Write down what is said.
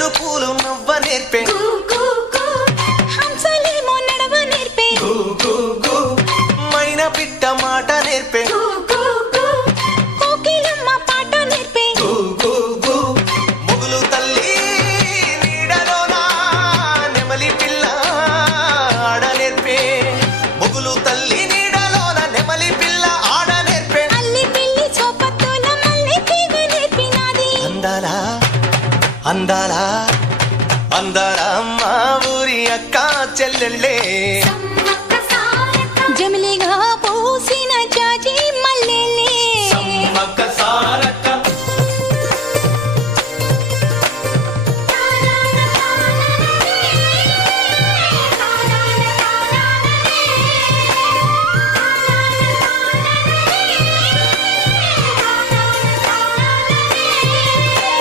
విల్లు పూలు నవ్వ నేర్పే హంసలేమో నడవ నేర్పే మైనా పిట్ట మాట నేర్పే కోకిలమ్మ పాట నేర్పే ముగులు తల్లి నీడలోన నెమలి పిల్ల ఆడ నేర్పే ముగులు తల్లి నీడలోన నెమలి పిల్ల ఆడ నేర్పే అల్లి పిల్లి చోపత్తుల మల్లె తీగ నేర్పినాది అందాలా అందాలా అందాలా మా ఊరి అక్క చెల్లెళ్ళే జమిలిగా పూసిన జాజి మల్లెలే సమ్మక్క సారక్క